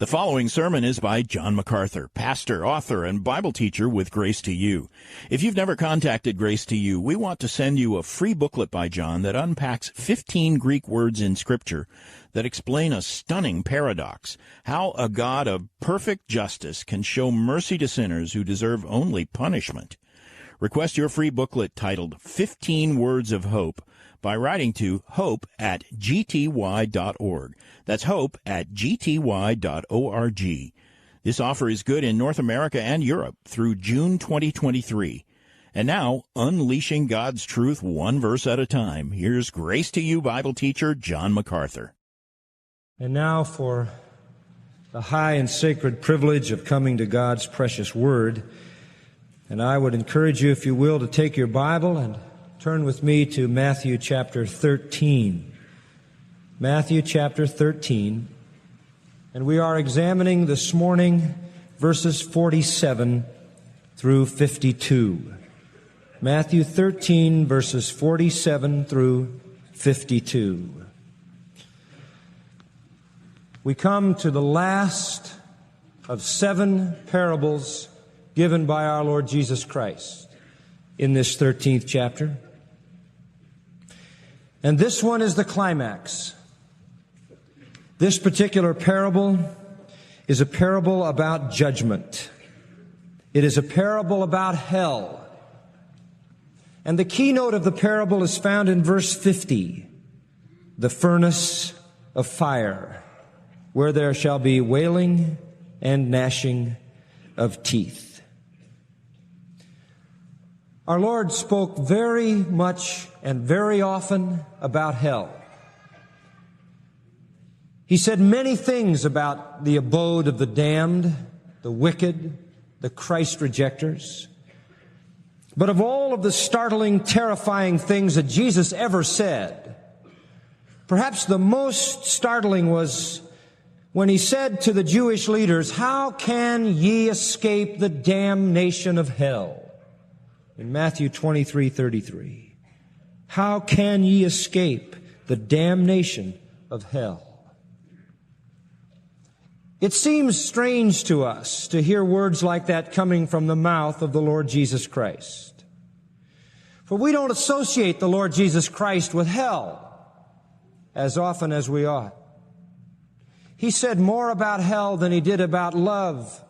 The following sermon is by John Macarthur, pastor, author, and Bible teacher with Grace to You. If you've never contacted Grace to You, we want to send you a free booklet by John that unpacks 15 Greek words in Scripture that explain a stunning paradox, how a God of perfect justice can show mercy to sinners who deserve only punishment. Request your free booklet titled 15 Words of Hope by writing to hope@gty.org. That's hope@gty.org. This offer is good in North America and Europe through June 2023. And now, unleashing God's truth one verse at a time, here's Grace to You Bible teacher John Macarthur. And now for the high and sacred privilege of coming to God's precious Word. And I would encourage you, if you will, to take your Bible and turn with me to Matthew chapter 13. Matthew chapter 13. And we are examining this morning verses 47 through 52. Matthew 13, verses 47 through 52. We come to the last of 7 parables given by our Lord Jesus Christ in this 13th chapter. And this one is the climax. This particular parable is a parable about judgment. It is a parable about hell. And the keynote of the parable is found in verse 50, the furnace of fire, where there shall be wailing and gnashing of teeth. Our Lord spoke very much and very often about hell. He said many things about the abode of the damned, the wicked, the Christ rejectors. But of all of the startling, terrifying things that Jesus ever said, perhaps the most startling was when he said to the Jewish leaders, "How can ye escape the damnation of hell?" In Matthew 23:33. How can ye escape the damnation of hell? It seems strange to us to hear words like that coming from the mouth of the Lord Jesus Christ. For we don't associate the Lord Jesus Christ with hell as often as we ought. He said more about hell than he did about love.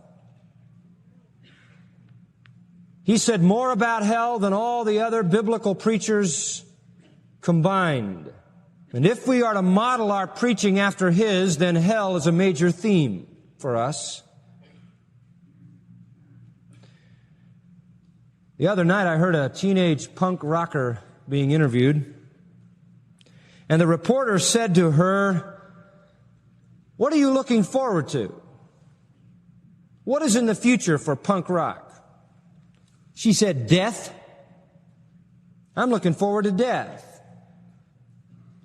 He said more about hell than all the other biblical preachers combined. And if we are to model our preaching after his, then hell is a major theme for us. The other night I heard a teenage punk rocker being interviewed, and the reporter said to her, "What are you looking forward to? What is in the future for punk rock?" She said, "Death. I'm looking forward to death."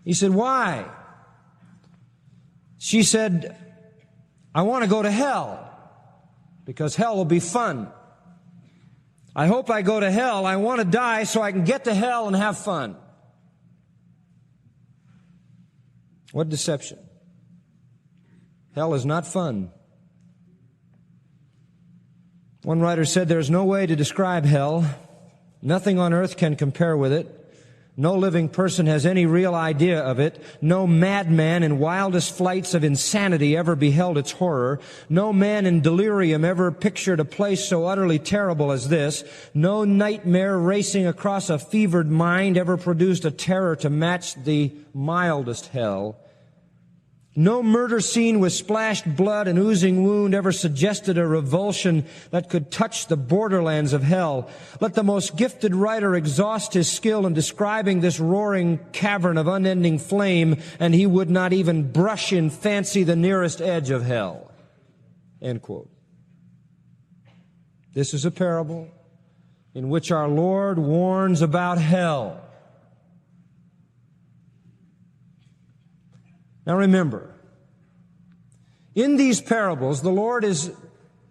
He said, "Why?" She said, "I want to go to hell because hell will be fun. I hope I go to hell. I want to die so I can get to hell and have fun." What deception. Hell is not fun. One writer said, "There is no way to describe hell. Nothing on earth can compare with it. No living person has any real idea of it. No madman in wildest flights of insanity ever beheld its horror. No man in delirium ever pictured a place so utterly terrible as this. No nightmare racing across a fevered mind ever produced a terror to match the mildest hell. No murder scene with splashed blood and oozing wound ever suggested a revulsion that could touch the borderlands of hell. Let the most gifted writer exhaust his skill in describing this roaring cavern of unending flame, and he would not even brush in fancy the nearest edge of hell." End quote. This is a parable in which our Lord warns about hell. Now remember, in these parables, the Lord is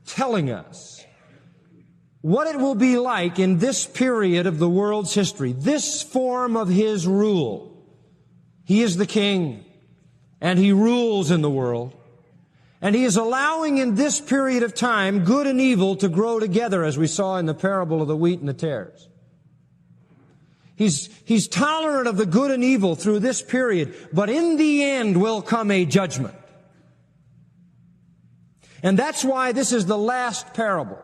telling us what it will be like in this period of the world's history, this form of His rule. He is the King, and He rules in the world. And He is allowing in this period of time good and evil to grow together, as we saw in the parable of the wheat and the tares. He's tolerant of the good and evil through this period, but in the end will come a judgment. And that's why this is the last parable.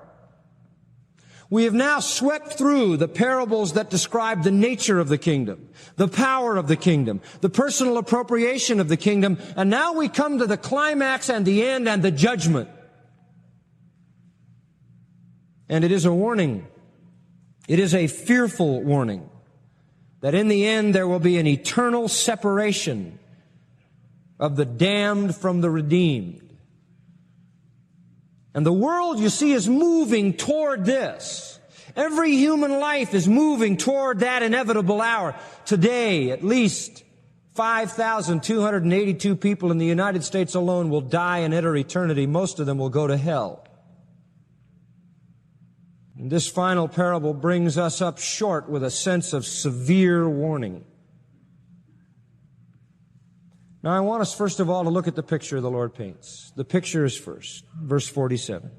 We have now swept through the parables that describe the nature of the kingdom, the power of the kingdom, the personal appropriation of the kingdom, and now we come to the climax and the end and the judgment. And it is a warning. It is a fearful warning that in the end there will be an eternal separation of the damned from the redeemed. And the world, you see, is moving toward this. Every human life is moving toward that inevitable hour. Today, at least 5,282 people in the United States alone will die and enter eternity. Most of them will go to hell. And this final parable brings us up short with a sense of severe warning. Now, I want us, first of all, to look at the picture the Lord paints. The picture is first, verse 47.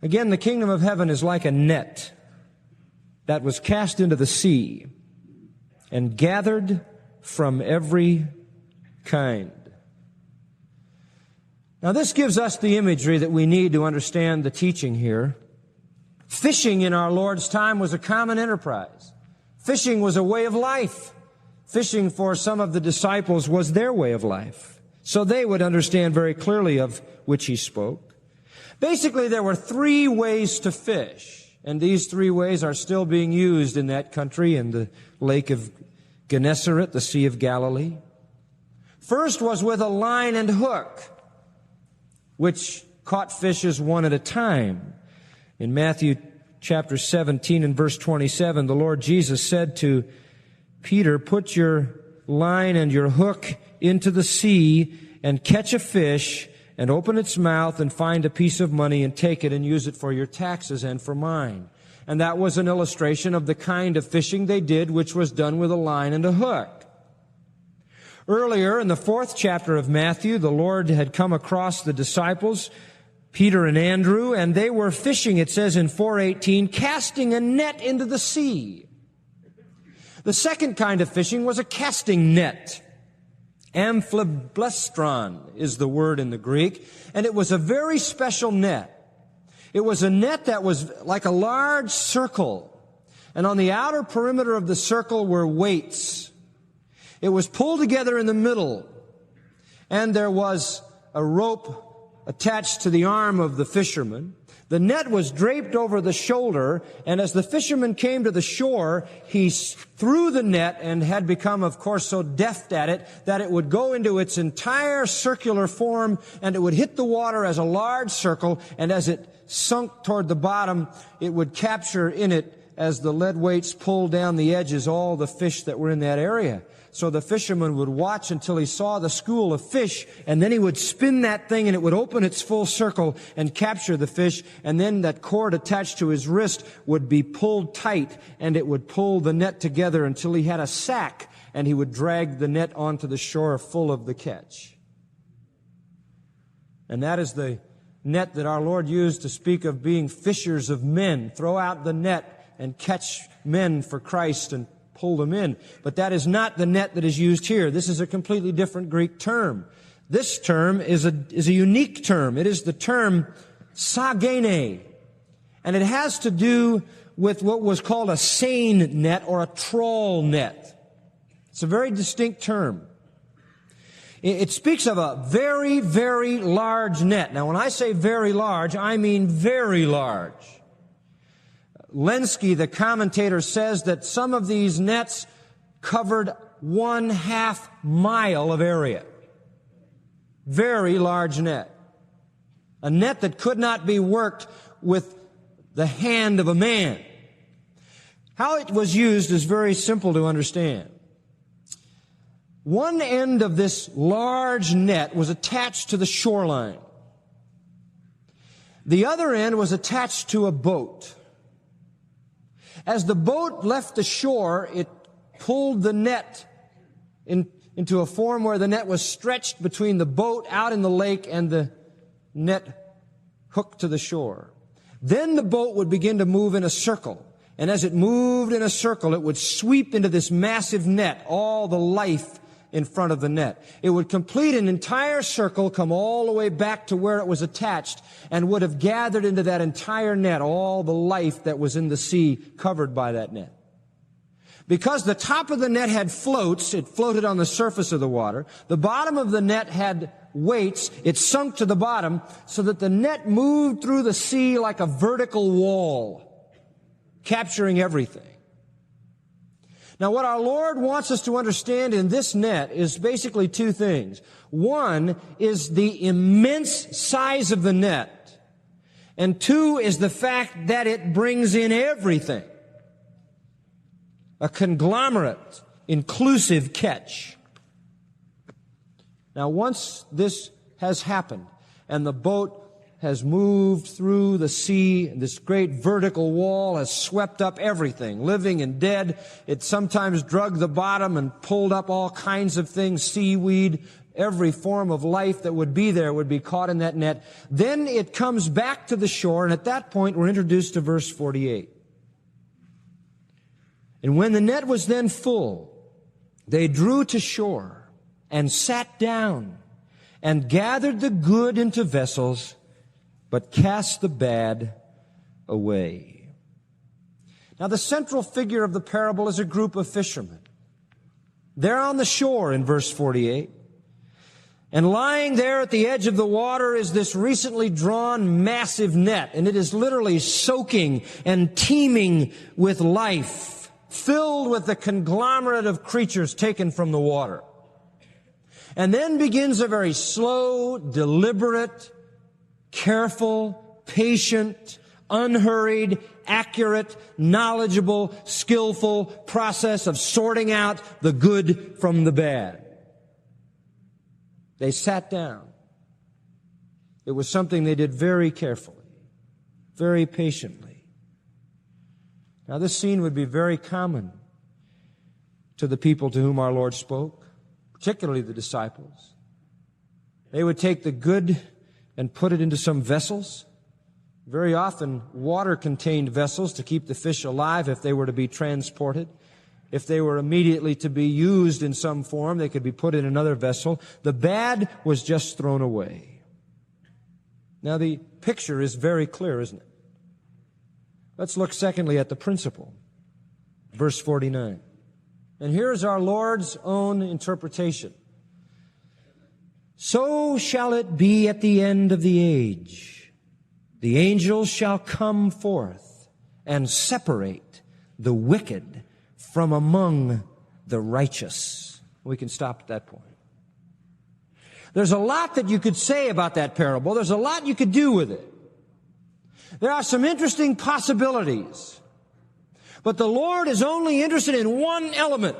Again, the kingdom of heaven is like a net that was cast into the sea and gathered from every kind. Now, this gives us the imagery that we need to understand the teaching here. Fishing in our Lord's time was a common enterprise. Fishing was a way of life. Fishing for some of the disciples was their way of life. So they would understand very clearly of which He spoke. Basically, there were three ways to fish. And these three ways are still being used in that country, in the Lake of Gennesaret, the Sea of Galilee. First was with a line and hook, which caught fishes one at a time. In Matthew chapter 17 and verse 27, the Lord Jesus said to Peter, "Put your line and your hook into the sea and catch a fish and open its mouth and find a piece of money and take it and use it for your taxes and for mine." And that was an illustration of the kind of fishing they did, which was done with a line and a hook. Earlier in the 4th chapter of Matthew, the Lord had come across the disciples, Peter and Andrew, and they were fishing, it says in 4:18, casting a net into the sea. The second kind of fishing was a casting net. Amphiblestron is the word in the Greek, and it was a very special net. It was a net that was like a large circle, and on the outer perimeter of the circle were weights. It was pulled together in the middle, and there was a rope attached to the arm of the fisherman. The net was draped over the shoulder, and as the fisherman came to the shore, he threw the net and had become, of course, so deft at it that it would go into its entire circular form, and it would hit the water as a large circle, and as it sunk toward the bottom, it would capture in it, as the lead weights pulled down the edges, all the fish that were in that area. So the fisherman would watch until he saw the school of fish, and then he would spin that thing and it would open its full circle and capture the fish, and then that cord attached to his wrist would be pulled tight and it would pull the net together until he had a sack, and he would drag the net onto the shore full of the catch. And that is the net that our Lord used to speak of being fishers of men. Throw out the net and catch men for Christ and pull them in. But that is not the net that is used here. This is a completely different Greek term. This term is a unique term. It is the term sagene. And it has to do with what was called a seine net or a trawl net. It's a very distinct term. It speaks of a very, very large net. Now, when I say very large, I mean very large. Lenski, the commentator, says that some of these nets covered 1/2 mile of area. Very large net. A net that could not be worked with the hand of a man. How it was used is very simple to understand. One end of this large net was attached to the shoreline. The other end was attached to a boat. As the boat left the shore, it pulled the net into a form where the net was stretched between the boat out in the lake and the net hooked to the shore. Then the boat would begin to move in a circle. And as it moved in a circle, it would sweep into this massive net, all the life in front of the net. It would complete an entire circle, come all the way back to where it was attached, and would have gathered into that entire net all the life that was in the sea covered by that net. Because the top of the net had floats, it floated on the surface of the water. The bottom of the net had weights. It sunk to the bottom so that the net moved through the sea like a vertical wall, capturing everything. Now, what our Lord wants us to understand in this net is basically two things. One is the immense size of the net, and two is the fact that it brings in everything. A conglomerate, inclusive catch. Now, once this has happened, and the boat has moved through the sea, and this great vertical wall has swept up everything, living and dead. It sometimes drug the bottom and pulled up all kinds of things, seaweed, every form of life that would be there would be caught in that net. Then it comes back to the shore, and at that point we're introduced to verse 48. And when the net was then full, they drew to shore and sat down and gathered the good into vessels, but cast the bad away. Now, the central figure of the parable is a group of fishermen. They're on the shore in verse 48. And lying there at the edge of the water is this recently drawn massive net, and it is literally soaking and teeming with life, filled with the conglomerate of creatures taken from the water. And then begins a very slow, deliberate, careful, patient, unhurried, accurate, knowledgeable, skillful process of sorting out the good from the bad. They sat down. It was something they did very carefully, very patiently. Now, this scene would be very common to the people to whom our Lord spoke, particularly the disciples. They would take the good and put it into some vessels, very often water-contained vessels to keep the fish alive if they were to be transported. If they were immediately to be used in some form, they could be put in another vessel. The bad was just thrown away. Now, the picture is very clear, isn't it? Let's look secondly at the principle. Verse 49. And here's our Lord's own interpretation. So shall it be at the end of the age. The angels shall come forth and separate the wicked from among the righteous. We can stop at that point. There's a lot that you could say about that parable. There's a lot you could do with it. There are some interesting possibilities. But the Lord is only interested in one element.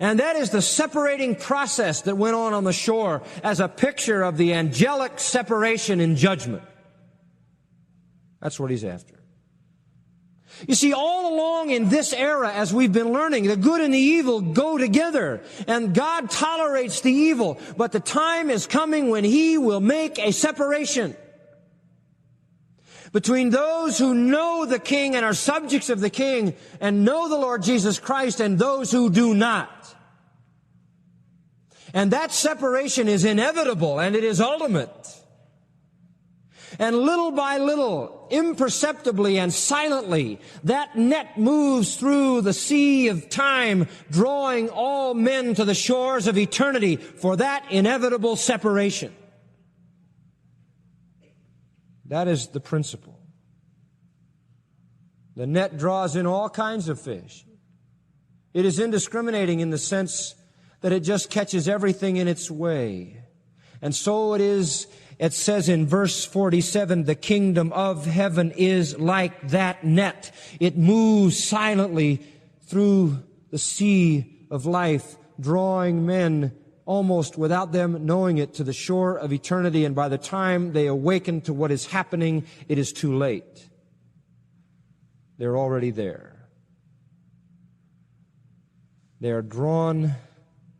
And that is the separating process that went on the shore as a picture of the angelic separation in judgment. That's what he's after. You see, all along in this era, as we've been learning, the good and the evil go together, and God tolerates the evil. But the time is coming when He will make a separation between those who know the King and are subjects of the King and know the Lord Jesus Christ and those who do not. And that separation is inevitable and it is ultimate. And little by little, imperceptibly and silently, that net moves through the sea of time, drawing all men to the shores of eternity for that inevitable separation. That is the principle. The net draws in all kinds of fish. It is indiscriminating in the sense that it just catches everything in its way. And so it is, it says in verse 47, the kingdom of heaven is like that net. It moves silently through the sea of life, drawing men almost without them knowing it to the shore of eternity. And by the time they awaken to what is happening, it is too late. They're already there. They are drawn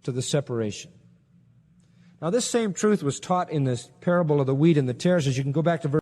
to the separation. Now, this same truth was taught in this parable of the wheat and the tares. As you can go back to verse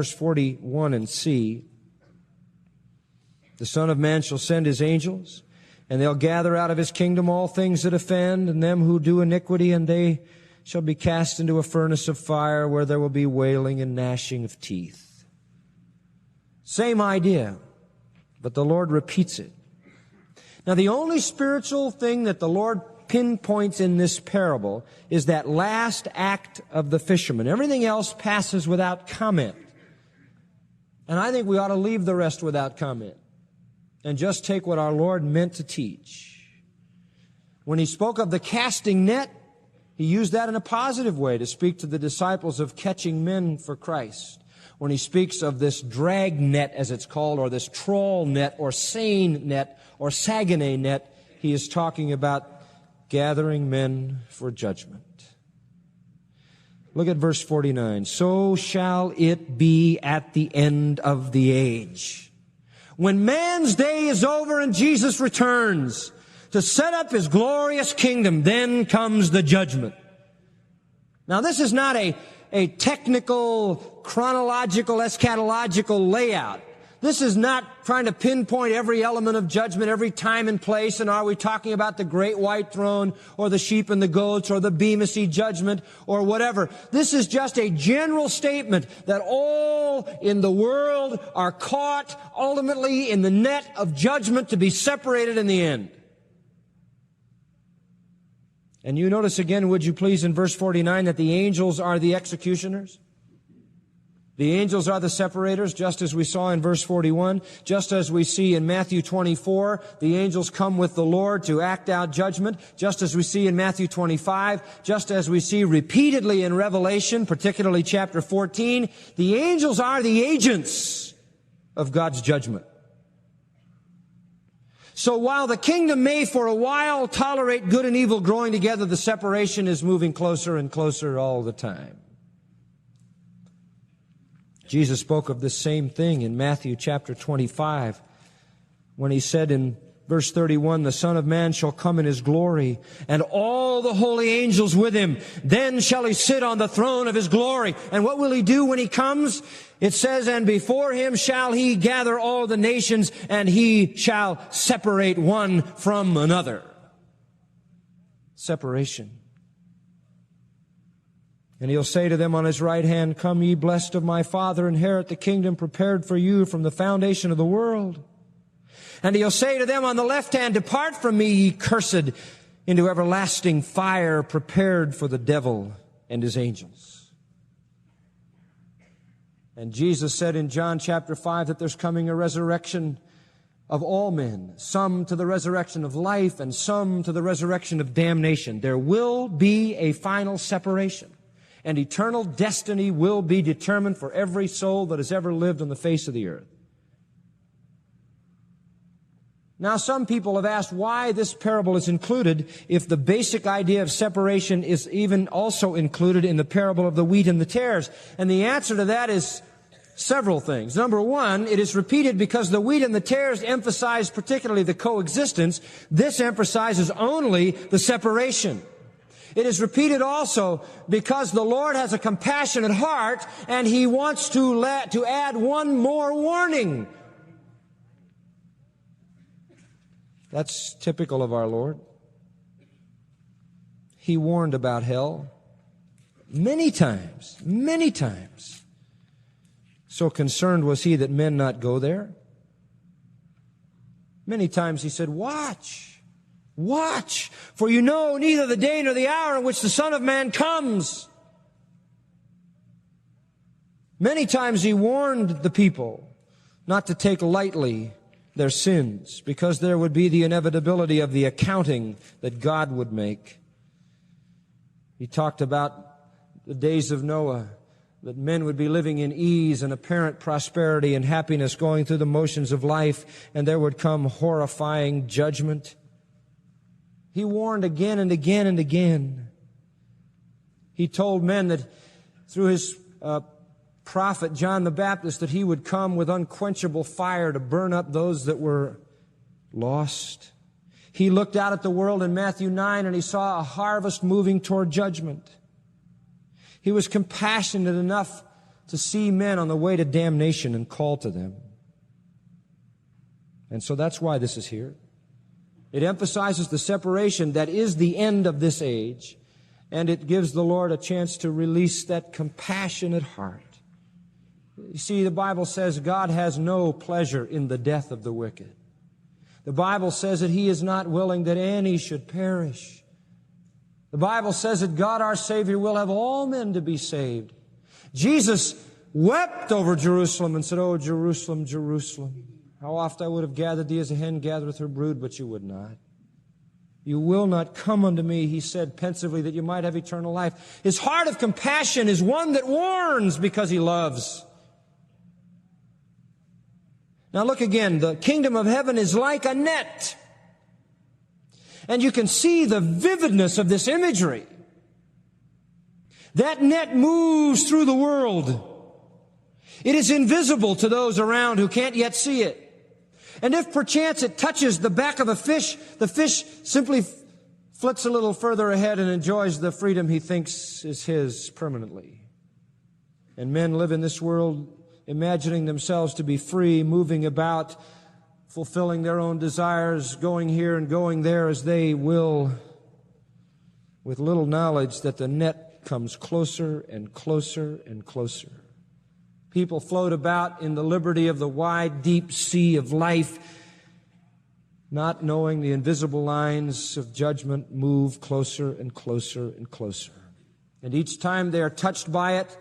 verse 41 and C. The Son of Man shall send his angels, and they'll gather out of his kingdom all things that offend, and them who do iniquity, and they shall be cast into a furnace of fire, where there will be wailing and gnashing of teeth. Same idea, but the Lord repeats it. Now, the only spiritual thing that the Lord pinpoints in this parable is that last act of the fisherman. Everything else passes without comment. And I think we ought to leave the rest without comment and just take what our Lord meant to teach. When he spoke of the casting net, he used that in a positive way to speak to the disciples of catching men for Christ. When he speaks of this drag net, as it's called, or this trawl net, or seine net, or Saguenay net, he is talking about gathering men for judgment. Look at verse 49. So shall it be at the end of the age. When man's day is over and Jesus returns to set up his glorious kingdom, then comes the judgment. Now, this is not a technical, chronological, eschatological layout. This is not trying to pinpoint every element of judgment, every time and place, and are we talking about the great white throne, or the sheep and the goats, or the Bema Seat judgment, or whatever. This is just a general statement that all in the world are caught ultimately in the net of judgment to be separated in the end. And you notice again, would you please, in verse 49, that the angels are the executioners? The angels are the separators, just as we saw in verse 41. Just as we see in Matthew 24, the angels come with the Lord to act out judgment. Just as we see in Matthew 25. Just as we see repeatedly in Revelation, particularly chapter 14. The angels are the agents of God's judgment. So while the kingdom may for a while tolerate good and evil growing together, the separation is moving closer and closer all the time. Jesus spoke of this same thing in Matthew chapter 25 when he said in verse 31, the Son of Man shall come in his glory, and all the holy angels with him. Then shall he sit on the throne of his glory. And what will he do when he comes? It says, and before him shall he gather all the nations, and he shall separate one from another. Separation. And he'll say to them on his right hand, come ye blessed of my Father, inherit the kingdom prepared for you from the foundation of the world. And he'll say to them on the left hand, depart from me, ye cursed, into everlasting fire prepared for the devil and his angels. And Jesus said in John chapter 5 that there's coming a resurrection of all men, some to the resurrection of life and some to the resurrection of damnation. There will be a final separation, and eternal destiny will be determined for every soul that has ever lived on the face of the earth. Now, some people have asked why this parable is included if the basic idea of separation is even also included in the parable of the wheat and the tares. And the answer to that is several things. Number one, it is repeated because the wheat and the tares emphasize particularly the coexistence. This emphasizes only the separation. It is repeated also because the Lord has a compassionate heart and He wants to add one more warning. That's typical of our Lord. He warned about hell many times, many times. So concerned was He that men not go there. Many times He said, watch, watch, for you know neither the day nor the hour in which the Son of Man comes. Many times He warned the people not to take lightly their sins, because there would be the inevitability of the accounting that God would make. He talked about the days of Noah, that men would be living in ease and apparent prosperity and happiness, going through the motions of life, and there would come horrifying judgment. He warned again and again and again. He told men that through His prophet John the Baptist that He would come with unquenchable fire to burn up those that were lost. He looked out at the world in Matthew 9 and He saw a harvest moving toward judgment. He was compassionate enough to see men on the way to damnation and call to them. And so that's why this is here. It emphasizes the separation that is the end of this age, and it gives the Lord a chance to release that compassionate heart. You see, the Bible says God has no pleasure in the death of the wicked. The Bible says that He is not willing that any should perish. The Bible says that God our Savior will have all men to be saved. Jesus wept over Jerusalem and said, "Oh, Jerusalem, Jerusalem, how oft I would have gathered thee as a hen gathereth her brood, but you would not. You will not come unto me," He said pensively, "that you might have eternal life." His heart of compassion is one that warns because He loves. Now look again. The kingdom of heaven is like a net. And you can see the vividness of this imagery. That net moves through the world. It is invisible to those around who can't yet see it. And if perchance it touches the back of a fish, the fish simply flits a little further ahead and enjoys the freedom he thinks is his permanently. And men live in this world imagining themselves to be free, moving about, fulfilling their own desires, going here and going there as they will, with little knowledge that the net comes closer and closer and closer. People float about in the liberty of the wide, deep sea of life, not knowing the invisible lines of judgment move closer and closer and closer. And each time they are touched by it,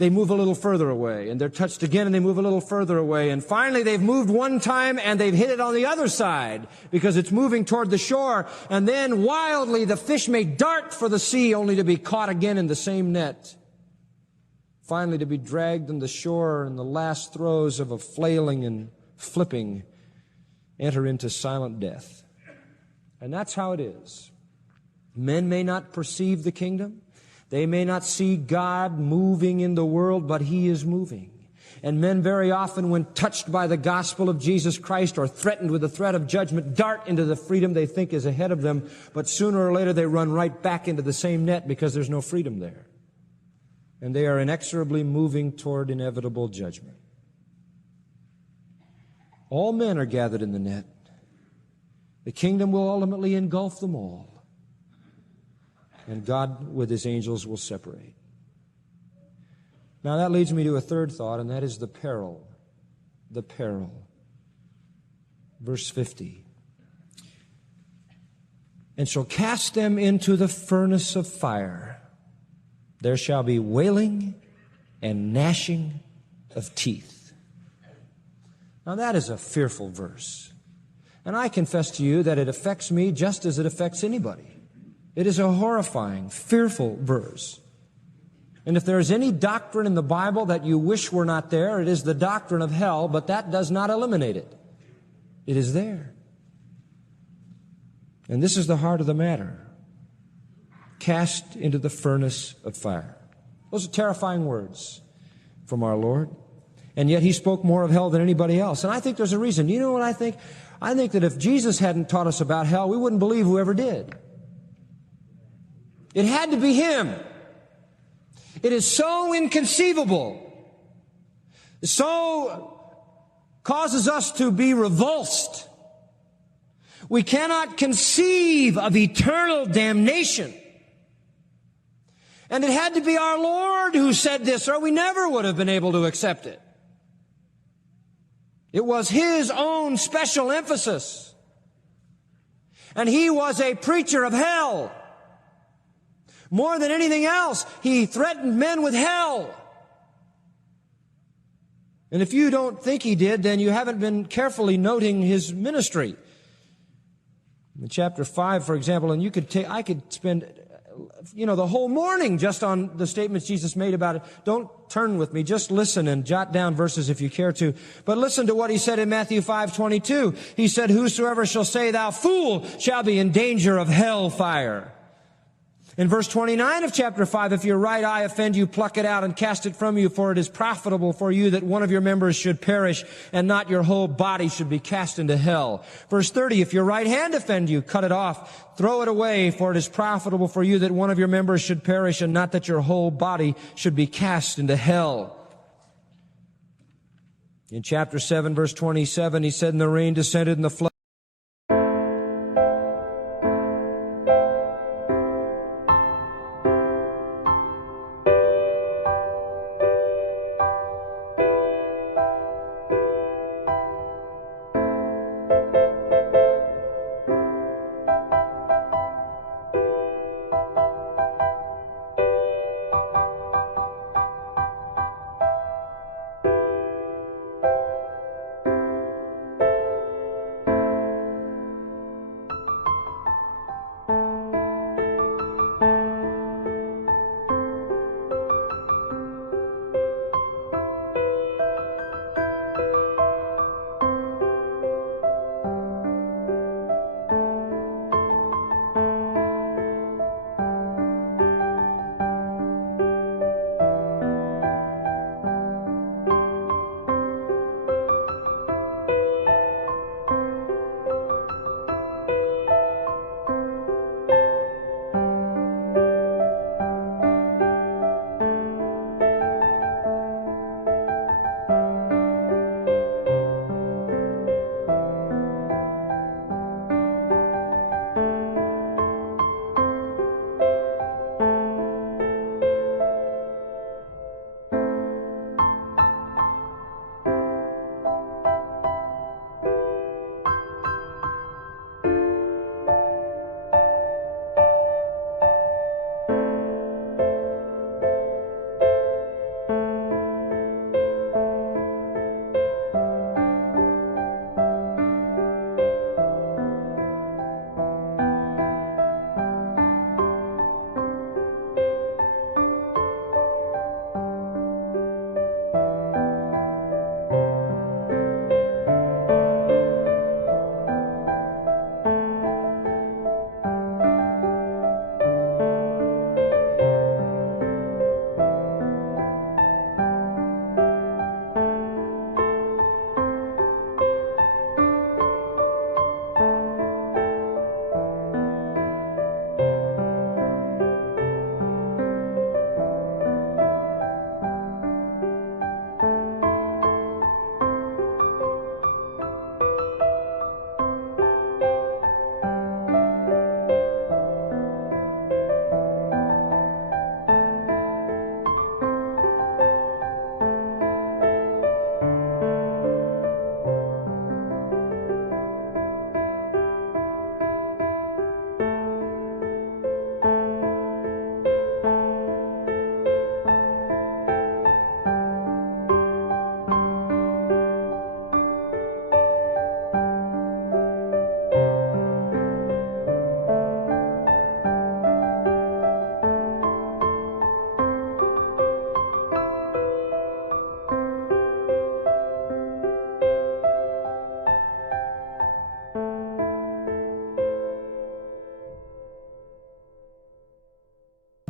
they move a little further away, and they're touched again and they move a little further away. And finally they've moved one time and they've hit it on the other side because it's moving toward the shore. And then wildly the fish may dart for the sea only to be caught again in the same net. Finally to be dragged on the shore in the last throes of a flailing and flipping enter into silent death. And that's how it is. Men may not perceive the kingdom. They may not see God moving in the world, but He is moving. And men very often, when touched by the gospel of Jesus Christ or threatened with the threat of judgment, dart into the freedom they think is ahead of them, but sooner or later they run right back into the same net because there's no freedom there. And they are inexorably moving toward inevitable judgment. All men are gathered in the net. The kingdom will ultimately engulf them all. And God with His angels will separate. Now that leads me to a third thought, and that is the peril. The peril. Verse 50. And shall cast them into the furnace of fire. There shall be wailing and gnashing of teeth. Now that is a fearful verse. And I confess to you that it affects me just as it affects anybody. It is a horrifying, fearful verse. And if there is any doctrine in the Bible that you wish were not there, it is the doctrine of hell, but that does not eliminate it. It is there. And this is the heart of the matter. Cast into the furnace of fire. Those are terrifying words from our Lord. And yet He spoke more of hell than anybody else. And I think there's a reason. You know what I think? I think that if Jesus hadn't taught us about hell, we wouldn't believe whoever did. It had to be Him. It is so inconceivable. It so causes us to be revulsed. We cannot conceive of eternal damnation. And it had to be our Lord who said this, or we never would have been able to accept it. It was His own special emphasis. And He was a preacher of hell. More than anything else, He threatened men with hell. And if you don't think He did, then you haven't been carefully noting His ministry. In chapter 5, for example, and I could spend, the whole morning just on the statements Jesus made about it. Don't turn with me. Just listen and jot down verses if you care to. But listen to what He said in Matthew 5:22. He said, whosoever shall say, thou fool, shall be in danger of hell fire. In verse 29 of chapter 5, if your right eye offend you, pluck it out and cast it from you, for it is profitable for you that one of your members should perish, and not your whole body should be cast into hell. Verse 30, if your right hand offend you, cut it off, throw it away, for it is profitable for you that one of your members should perish, and not that your whole body should be cast into hell. In chapter 7, verse 27, He said, and the rain descended and the flood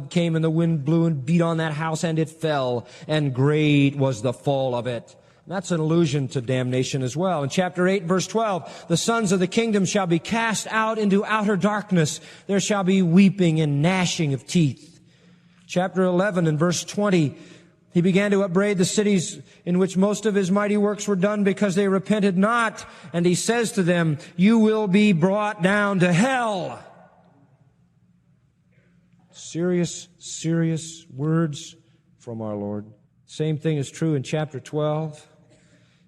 flood came and the wind blew and beat on that house and it fell, and great was the fall of it. That's an allusion to damnation as well. In chapter 8, verse 12, the sons of the kingdom shall be cast out into outer darkness. There shall be weeping and gnashing of teeth. Chapter 11 and verse 20, he began to upbraid the cities in which most of his mighty works were done because they repented not. And he says to them, you will be brought down to hell. Serious, serious words from our Lord. Same thing is true in chapter 12.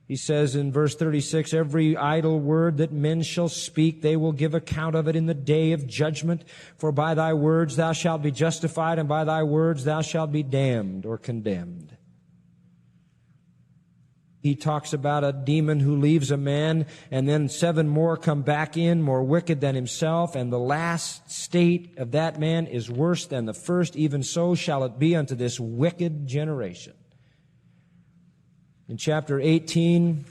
He says in verse 36, every idle word that men shall speak, they will give account of it in the day of judgment. For by thy words thou shalt be justified, and by thy words thou shalt be damned or condemned. He talks about a demon who leaves a man, and then 7 more come back in, more wicked than himself, and the last state of that man is worse than the first. Even so shall it be unto this wicked generation. In chapter 18,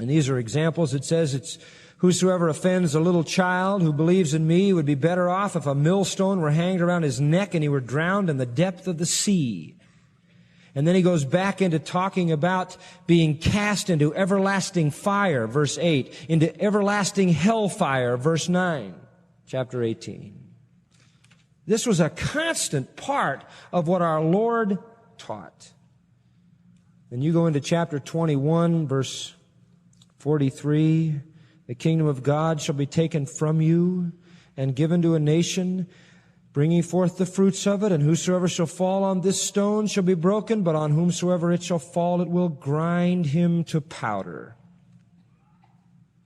and these are examples, it says it's whosoever offends a little child who believes in me would be better off if a millstone were hanged around his neck and he were drowned in the depth of the sea. And then he goes back into talking about being cast into everlasting fire, verse 8, into everlasting hellfire, verse 9, chapter 18. This was a constant part of what our Lord taught. Then you go into chapter 21, verse 43. The kingdom of God shall be taken from you and given to a nation, bringing forth the fruits of it. And whosoever shall fall on this stone shall be broken, but on whomsoever it shall fall, it will grind him to powder.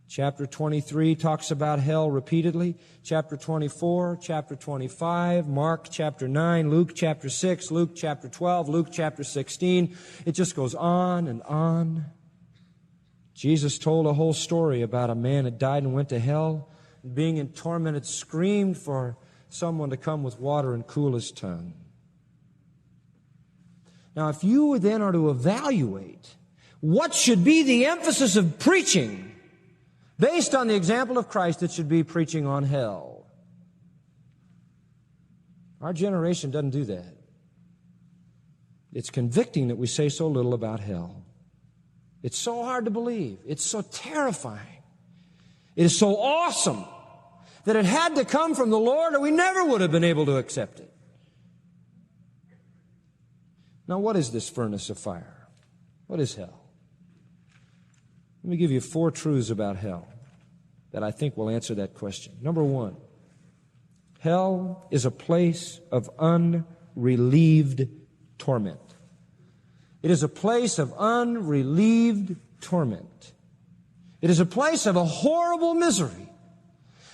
Chapter 23 talks about hell repeatedly. Chapter 24, chapter 25, Mark chapter 9, Luke chapter 6, Luke chapter 12, Luke chapter 16. It just goes on and on. Jesus told a whole story about a man that died and went to hell, and being in torment, screamed for someone to come with water and cool his tongue. Now, if you then are to evaluate what should be the emphasis of preaching, based on the example of Christ, it should be preaching on hell. Our generation doesn't do that. It's convicting that we say so little about hell. It's so hard to believe. It's so terrifying. It is so awesome that it had to come from the Lord or we never would have been able to accept it. Now, what is this furnace of fire? What is hell? Let me give you 4 truths about hell that I think will answer that question. Number 1, hell is a place of unrelieved torment. It is a place of unrelieved torment. It is a place of a horrible misery.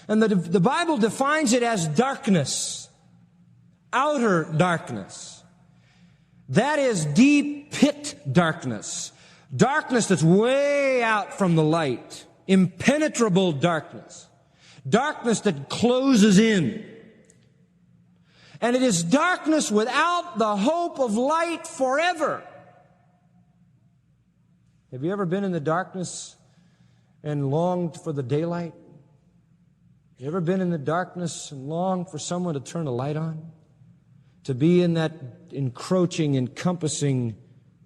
And the Bible defines it as darkness, outer darkness. That is deep pit darkness. Darkness that's way out from the light. Impenetrable darkness. Darkness that closes in. And it is darkness without the hope of light forever. Have you ever been in the darkness and longed for the daylight? Have you ever been in the darkness and longed for someone to turn a light on? To be in that encroaching, encompassing,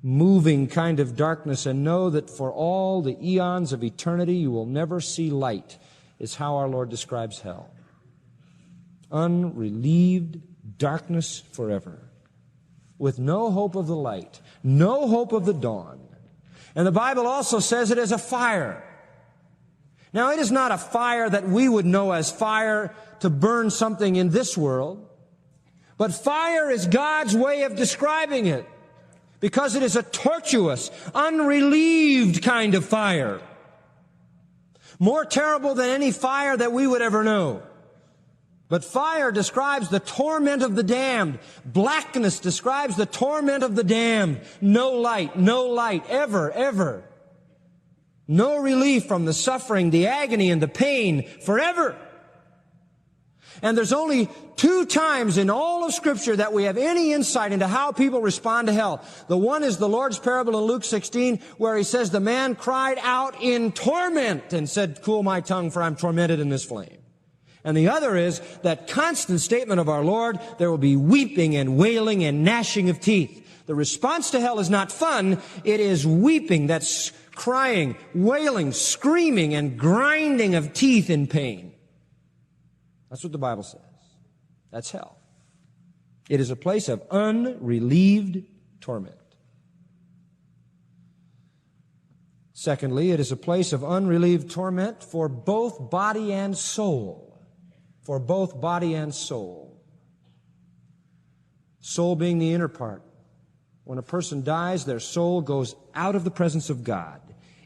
moving kind of darkness and know that for all the eons of eternity you will never see light is how our Lord describes hell. Unrelieved darkness forever, with no hope of the light, no hope of the dawn. And the Bible also says it is a fire. Now, it is not a fire that we would know as fire to burn something in this world, but fire is God's way of describing it, because it is a tortuous, unrelieved kind of fire. More terrible than any fire that we would ever know. But fire describes the torment of the damned. Blackness describes the torment of the damned. No light, ever, ever. No relief from the suffering, the agony, and the pain forever. And there's only 2 times in all of Scripture that we have any insight into how people respond to hell. The one is the Lord's parable in Luke 16, where he says the man cried out in torment and said, "Cool my tongue, for I'm tormented in this flame." And the other is that constant statement of our Lord, there will be weeping and wailing and gnashing of teeth. The response to hell is not fun. It is weeping. That's crying, wailing, screaming, and grinding of teeth in pain. That's what the Bible says. That's hell. It is a place of unrelieved torment. Secondly, it is a place of unrelieved torment for both body and soul. For both body and soul. Soul being the inner part. When a person dies, their soul goes out of the presence of God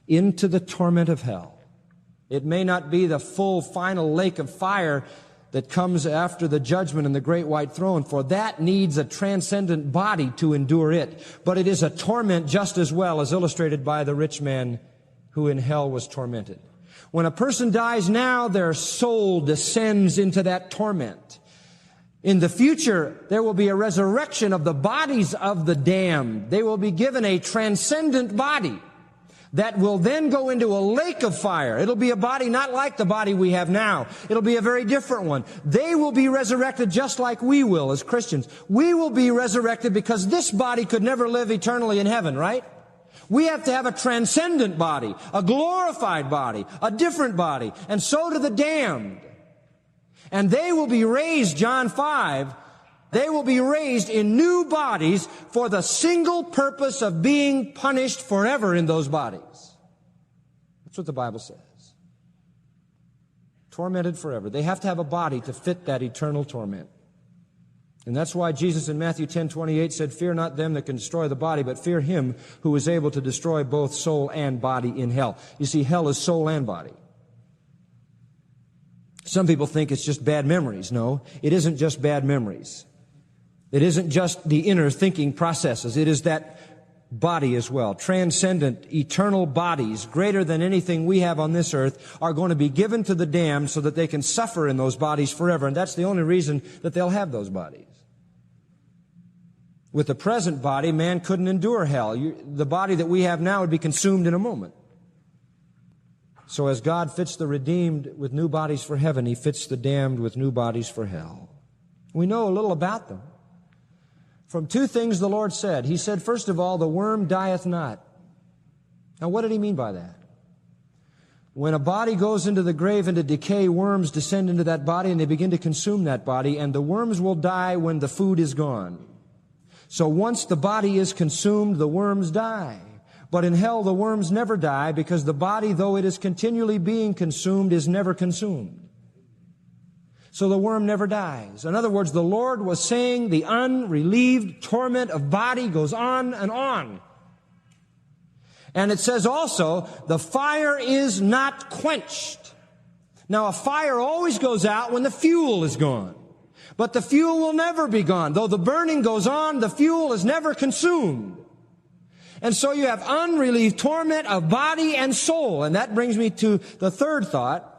into the torment of hell. It may not be the full final lake of fire that comes after the judgment and the great white throne, for that needs a transcendent body to endure it. But it is a torment just as well, as illustrated by the rich man who in hell was tormented. When a person dies now, their soul descends into that torment. In the future, there will be a resurrection of the bodies of the damned. They will be given a transcendent body that will then go into a lake of fire. It'll be a body not like the body we have now. It'll be a very different one. They will be resurrected just like we will as Christians. We will be resurrected because this body could never live eternally in heaven, right? We have to have a transcendent body, a glorified body, a different body, and so do the damned. And they will be raised, John 5, they will be raised in new bodies for the single purpose of being punished forever in those bodies. That's what the Bible says. Tormented forever. They have to have a body to fit that eternal torment. And that's why Jesus in Matthew 10:28 said, "Fear not them that can destroy the body, but fear him who is able to destroy both soul and body in hell." You see, hell is soul and body. Some people think it's just bad memories. No, it isn't just bad memories. It isn't just the inner thinking processes. It is that body as well. Transcendent, eternal bodies, greater than anything we have on this earth, are going to be given to the damned so that they can suffer in those bodies forever. And that's the only reason that they'll have those bodies. With the present body, man couldn't endure hell. The body that we have now would be consumed in a moment. So as God fits the redeemed with new bodies for heaven, He fits the damned with new bodies for hell. We know a little about them. From two things the Lord said. He said, first of all, the worm dieth not. Now, what did He mean by that? When a body goes into the grave into decay, worms descend into that body and they begin to consume that body, and the worms will die when the food is gone. So once the body is consumed, the worms die. But in hell, the worms never die, because the body, though it is continually being consumed, is never consumed. So the worm never dies. In other words, the Lord was saying the unrelieved torment of body goes on and on. And it says also, the fire is not quenched. Now, a fire always goes out when the fuel is gone. But the fuel will never be gone. Though the burning goes on, the fuel is never consumed. And so you have unrelieved torment of body and soul. And that brings me to the third thought.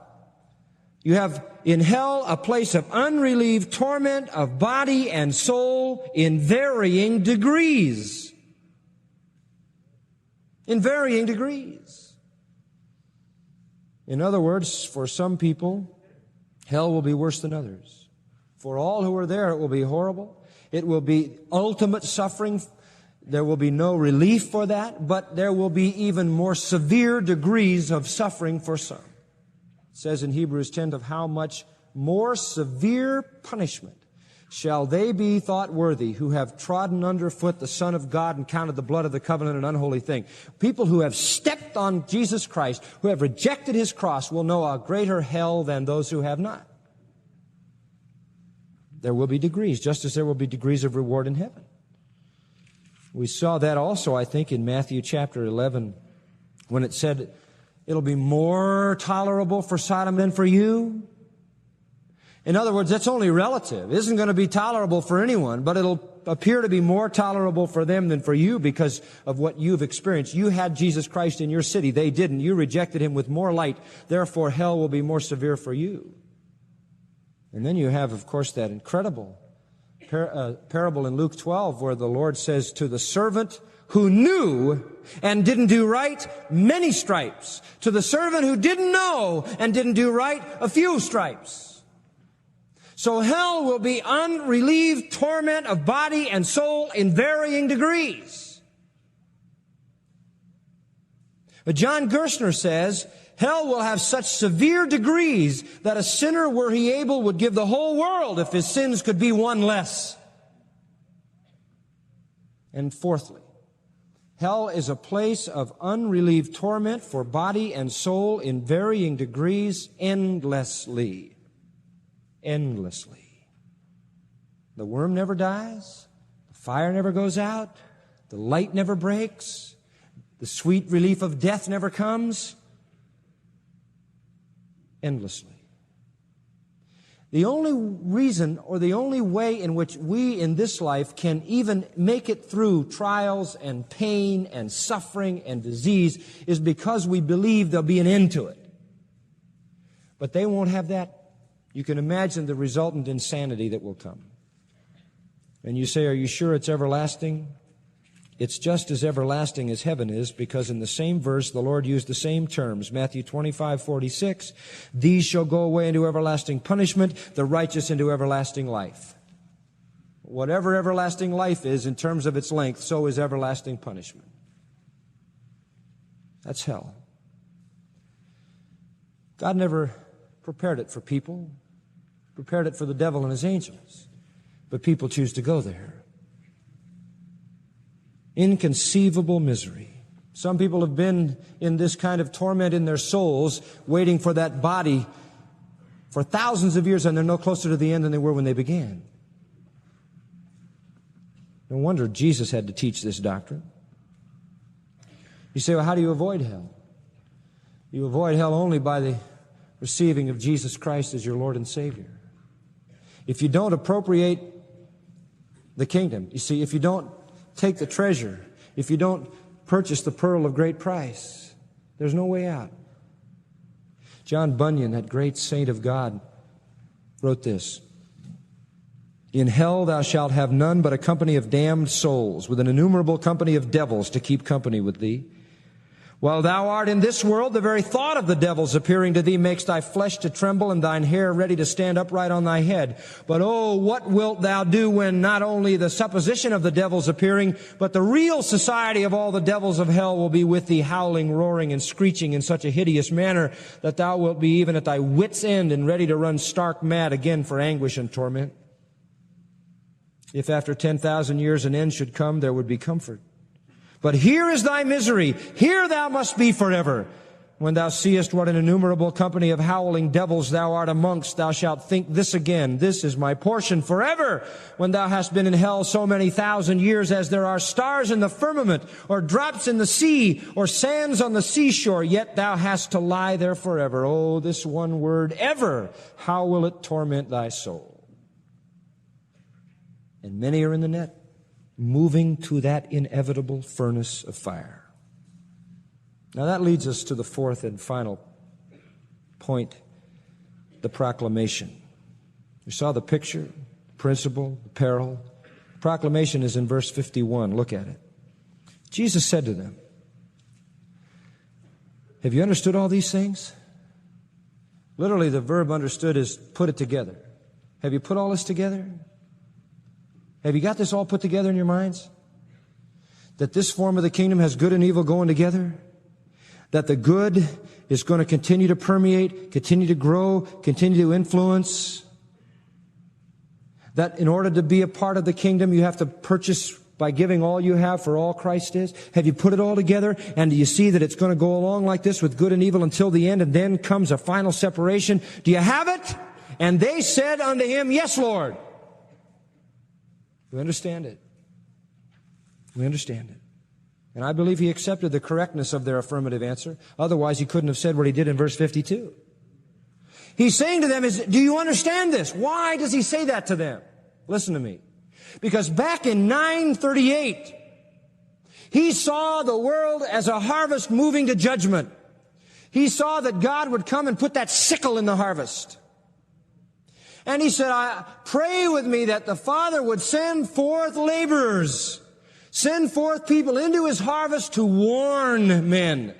You have in hell a place of unrelieved torment of body and soul in varying degrees. In varying degrees. In other words, for some people, hell will be worse than others. For all who are there, it will be horrible. It will be ultimate suffering. There will be no relief for that, but there will be even more severe degrees of suffering for some. It says in Hebrews 10 of how much more severe punishment shall they be thought worthy who have trodden underfoot the Son of God and counted the blood of the covenant an unholy thing. People who have stepped on Jesus Christ, who have rejected His cross, will know a greater hell than those who have not. There will be degrees, just as there will be degrees of reward in heaven. We saw that also, I think, in Matthew chapter 11, when it said, it'll be more tolerable for Sodom than for you. In other words, that's only relative. It isn't going to be tolerable for anyone, but it'll appear to be more tolerable for them than for you because of what you've experienced. You had Jesus Christ in your city. They didn't. You rejected Him with more light. Therefore, hell will be more severe for you. And then you have, of course, that incredible parable in Luke 12 where the Lord says to the servant who knew and didn't do right, many stripes. To the servant who didn't know and didn't do right, a few stripes. So hell will be unrelieved torment of body and soul in varying degrees. But John Gerstner says, hell will have such severe degrees that a sinner, were he able, would give the whole world if his sins could be one less. And fourthly, hell is a place of unrelieved torment for body and soul in varying degrees endlessly. Endlessly. The worm never dies. The fire never goes out. The light never breaks. The sweet relief of death never comes. Endlessly. The only reason or the only way in which we in this life can even make it through trials and pain and suffering and disease is because we believe there'll be an end to it. But they won't have that. You can imagine the resultant insanity that will come. And you say, are you sure it's everlasting? It's just as everlasting as heaven is, because in the same verse the Lord used the same terms. Matthew 25:46, these shall go away into everlasting punishment, the righteous into everlasting life. Whatever everlasting life is in terms of its length, so is everlasting punishment. That's hell. God never prepared it for people, prepared it for the devil and his angels, but people choose to go there. Inconceivable misery. Some people have been in this kind of torment in their souls, waiting for that body for thousands of years, and they're no closer to the end than they were when they began. No wonder Jesus had to teach this doctrine. You say, well, how do you avoid hell? You avoid hell only by the receiving of Jesus Christ as your Lord and Savior. If you don't appropriate the kingdom, you see, if you don't take the treasure, if you don't purchase the pearl of great price, there's no way out. John Bunyan, that great saint of God, wrote this: in hell thou shalt have none but a company of damned souls, with an innumerable company of devils to keep company with thee. While thou art in this world, the very thought of the devils appearing to thee makes thy flesh to tremble and thine hair ready to stand upright on thy head. But oh, what wilt thou do when not only the supposition of the devils appearing, but the real society of all the devils of hell will be with thee, howling, roaring, and screeching in such a hideous manner that thou wilt be even at thy wit's end and ready to run stark mad again for anguish and torment? If after 10,000 years an end should come, there would be comfort. But here is thy misery. Here thou must be forever. When thou seest what an innumerable company of howling devils thou art amongst, thou shalt think this again: this is my portion forever. When thou hast been in hell so many thousand years as there are stars in the firmament, or drops in the sea, or sands on the seashore, yet thou hast to lie there forever. Oh, this one word, ever, how will it torment thy soul? And many are in the net, moving to that inevitable furnace of fire. Now that leads us to the fourth and final point, the proclamation. You saw the picture, the principle, the peril. The proclamation is in verse 51. Look at it. Jesus said to them, have you understood all these things? Literally, the verb understood is put it together. Have you put all this together? Have you got this all put together in your minds? That this form of the kingdom has good and evil going together? That the good is going to continue to permeate, continue to grow, continue to influence? That in order to be a part of the kingdom, you have to purchase by giving all you have for all Christ is? Have you put it all together? And do you see that it's going to go along like this with good and evil until the end, and then comes a final separation? Do you have it? And they said unto him, yes, Lord. We understand it. We understand it. And I believe he accepted the correctness of their affirmative answer. Otherwise, he couldn't have said what he did in verse 52. He's saying to them, do you understand this? Why does he say that to them? Listen to me. Because back in 938, he saw the world as a harvest moving to judgment. He saw that God would come and put that sickle in the harvest. And he said, pray with me that the Father would send forth laborers, send forth people into his harvest to warn men.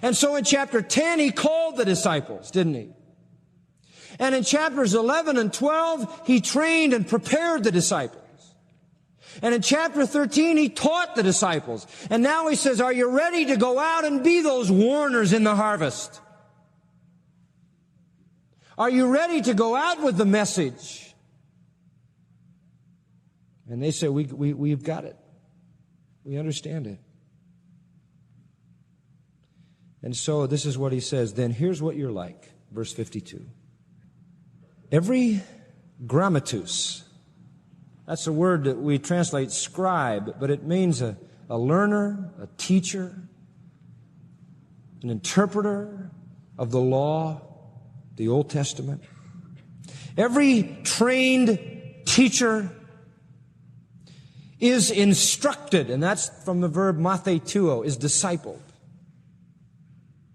And so in chapter 10, he called the disciples, didn't he? And in chapters 11 and 12, He trained and prepared the disciples. And in chapter 13, He taught the disciples. And now He says, are you ready to go out and be those warners in the harvest? Are you ready to go out with the message? And they say, we've got it. We understand it. And so this is what He says. Then here's what you're like. Verse 52. Every grammatus, that's a word that we translate scribe, but it means a learner, a teacher, an interpreter of the law, the Old Testament. Every trained teacher is instructed, and that's from the verb mathetuo, is discipled,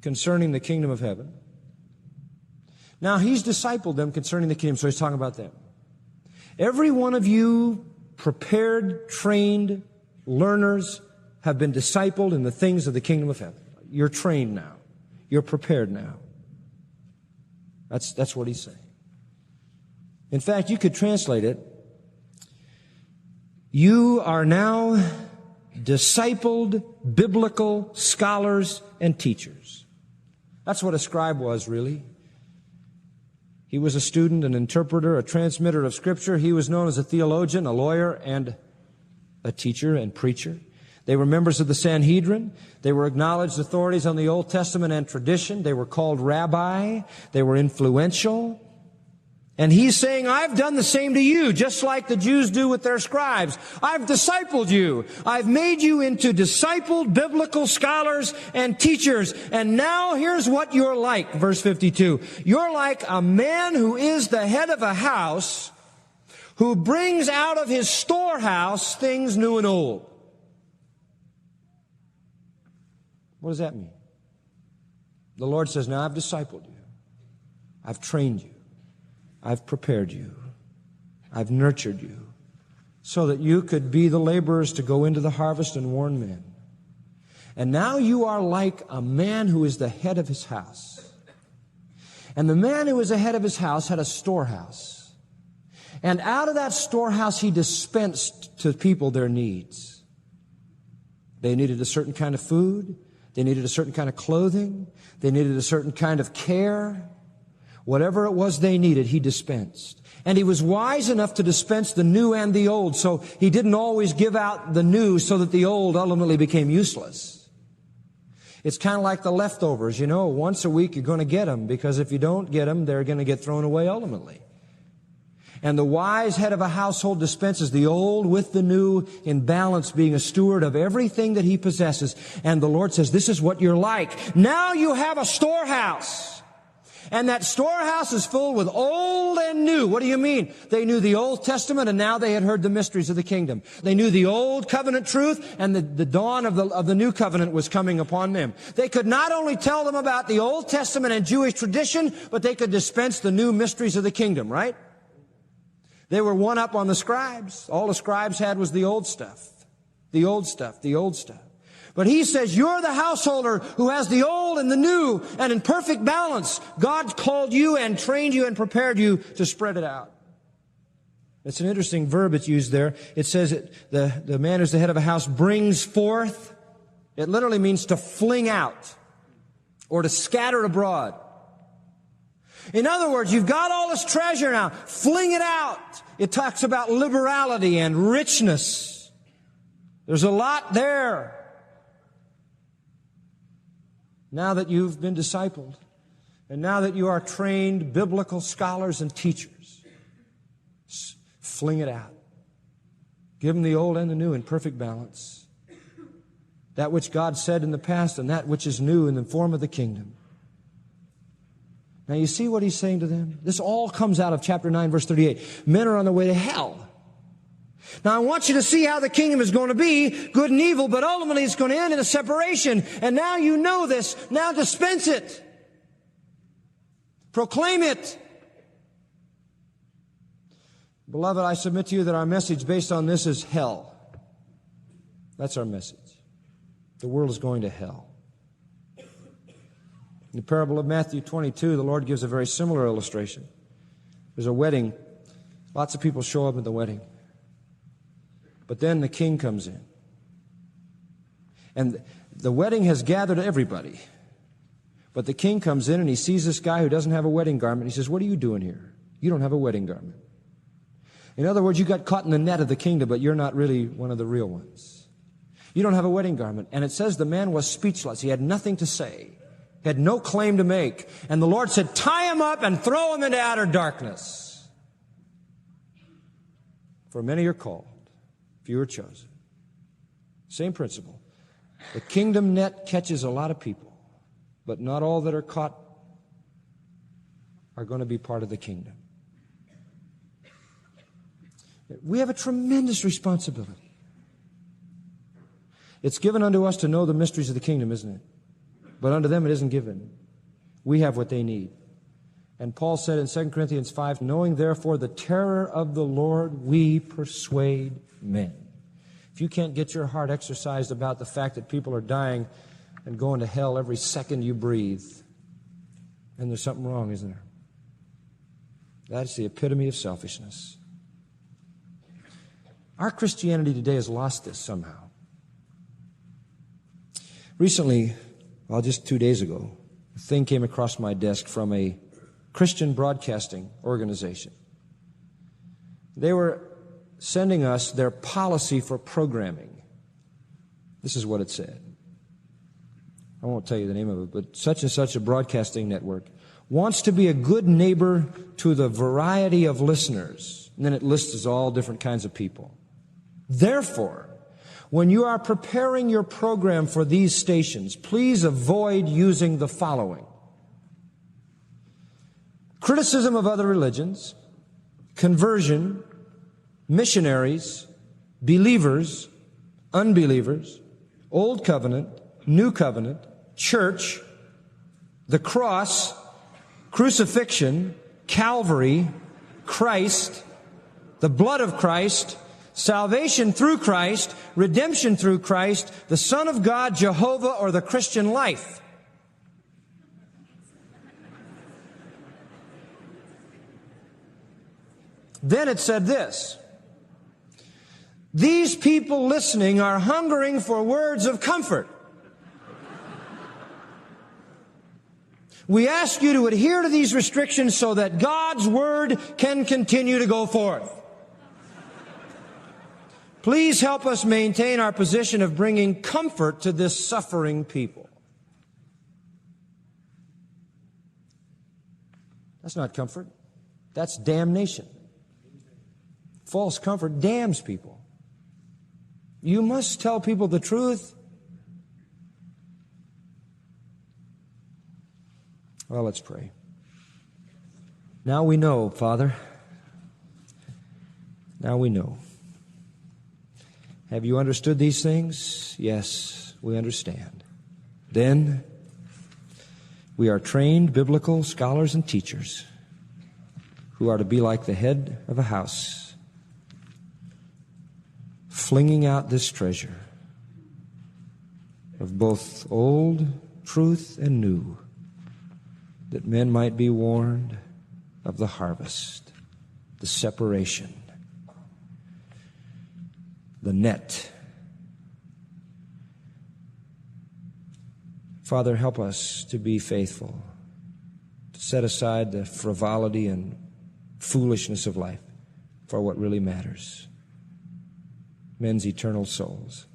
concerning the kingdom of heaven. Now, He's discipled them concerning the kingdom, so He's talking about them. Every one of you prepared, trained learners have been discipled in the things of the kingdom of heaven. You're trained now. You're prepared now. That's what He's saying. In fact, you could translate it. You are now discipled biblical scholars and teachers. That's what a scribe was, really. He was a student, an interpreter, a transmitter of Scripture. He was known as a theologian, a lawyer, and a teacher and preacher. They were members of the Sanhedrin. They were acknowledged authorities on the Old Testament and tradition. They were called rabbi. They were influential. And He's saying, I've done the same to you, just like the Jews do with their scribes. I've discipled you. I've made you into discipled biblical scholars and teachers. And now here's what you're like, verse 52. You're like a man who is the head of a house, who brings out of his storehouse things new and old. What does that mean? The Lord says, now I've discipled you. I've trained you. I've prepared you. I've nurtured you so that you could be the laborers to go into the harvest and warn men. And now you are like a man who is the head of his house. And the man who was the head of his house had a storehouse. And out of that storehouse he dispensed to people their needs. They needed a certain kind of food. They needed a certain kind of clothing. They needed a certain kind of care. Whatever it was they needed, he dispensed. And he was wise enough to dispense the new and the old, so he didn't always give out the new so that the old ultimately became useless. It's kind of like the leftovers, you know. Once a week you're going to get them, because if you don't get them, they're going to get thrown away ultimately. And the wise head of a household dispenses the old with the new in balance, being a steward of everything that he possesses. And the Lord says, this is what you're like. Now you have a storehouse. And that storehouse is full with old and new. What do you mean? They knew the Old Testament, and now they had heard the mysteries of the kingdom. They knew the old covenant truth, and the dawn of the new covenant was coming upon them. They could not only tell them about the Old Testament and Jewish tradition, but they could dispense the new mysteries of the kingdom, right? They were one up on the scribes. All the scribes had was the old stuff. The old stuff, the old stuff. But he says, you're the householder who has the old and the new, and in perfect balance. God called you and trained you and prepared you to spread it out. It's an interesting verb it's used there. It says the man who's the head of a house brings forth. It literally means to fling out or to scatter abroad. In other words, you've got all this treasure now. Fling it out. It talks about liberality and richness. There's a lot there. Now that you've been discipled, and now that you are trained biblical scholars and teachers, fling it out. Give them the old and the new in perfect balance. That which God said in the past and that which is new in the form of the kingdom. Now you see what he's saying to them? This all comes out of chapter 9, verse 38. Men are on their way to hell. Now I want you to see how the kingdom is going to be, good and evil, but ultimately it's going to end in a separation. And now you know this. Now dispense it. Proclaim it. Beloved, I submit to you that our message based on this is hell. That's our message. The world is going to hell. In the parable of Matthew 22, the Lord gives a very similar illustration. There's a wedding. Lots of people show up at the wedding. But then the king comes in. And the wedding has gathered everybody. But the king comes in and he sees this guy who doesn't have a wedding garment. He says, "What are you doing here? You don't have a wedding garment." In other words, you got caught in the net of the kingdom, but you're not really one of the real ones. You don't have a wedding garment. And it says the man was speechless. He had nothing to say. He had no claim to make. And the Lord said, "Tie him up and throw him into outer darkness. For many are called, few are chosen." Same principle. The kingdom net catches a lot of people, but not all that are caught are going to be part of the kingdom. We have a tremendous responsibility. It's given unto us to know the mysteries of the kingdom, isn't it? But unto them it isn't given. We have what they need. And Paul said in 2 Corinthians 5, "Knowing therefore the terror of the Lord, we persuade men." If you can't get your heart exercised about the fact that people are dying and going to hell every second you breathe, then there's something wrong, isn't there? That's the epitome of selfishness. Our Christianity today has lost this somehow. Recently, just 2 days ago, a thing came across my desk from a Christian broadcasting organization. They were sending us their policy for programming. This is what it said. I won't tell you the name of it, but such and such a broadcasting network wants to be a good neighbor to the variety of listeners. And then it lists all different kinds of people. Therefore, when you are preparing your program for these stations, please avoid using the following: criticism of other religions, conversion, missionaries, believers, unbelievers, Old Covenant, New Covenant, church, the cross, crucifixion, Calvary, Christ, the blood of Christ, salvation through Christ, redemption through Christ, the Son of God, Jehovah, or the Christian life. Then it said this: these people listening are hungering for words of comfort. We ask you to adhere to these restrictions so that God's Word can continue to go forth. Please help us maintain our position of bringing comfort to this suffering people. That's not comfort. That's damnation. False comfort damns people. You must tell people the truth. Well, let's pray. Now we know, Father. Now we know. Have you understood these things? Yes, we understand. Then we are trained biblical scholars and teachers who are to be like the head of a house, flinging out this treasure of both old truth and new, that men might be warned of the harvest, the separation, the net. Father, help us to be faithful, to set aside the frivolity and foolishness of life for what really matters: men's eternal souls.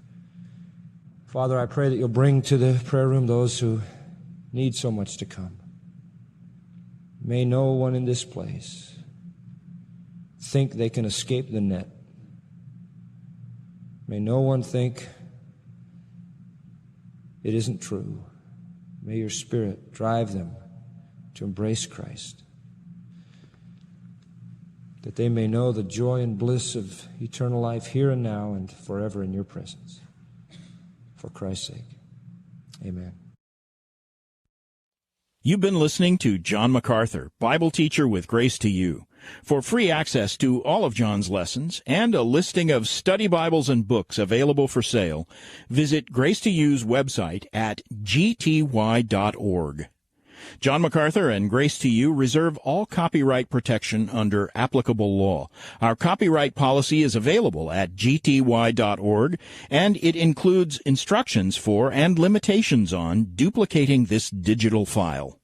Father, I pray that you'll bring to the prayer room those who need so much to come. May no one in this place think they can escape the net. May no one think it isn't true. May your Spirit drive them to embrace Christ, that they may know the joy and bliss of eternal life here and now and forever in your presence. For Christ's sake, amen. You've been listening to John Macarthur, Bible teacher with Grace to You. For free access to all of John's lessons and a listing of study Bibles and books available for sale, visit Grace to You's website at gty.org. John Macarthur and Grace to You reserve all copyright protection under applicable law. Our copyright policy is available at gty.org, and it includes instructions for and limitations on duplicating this digital file.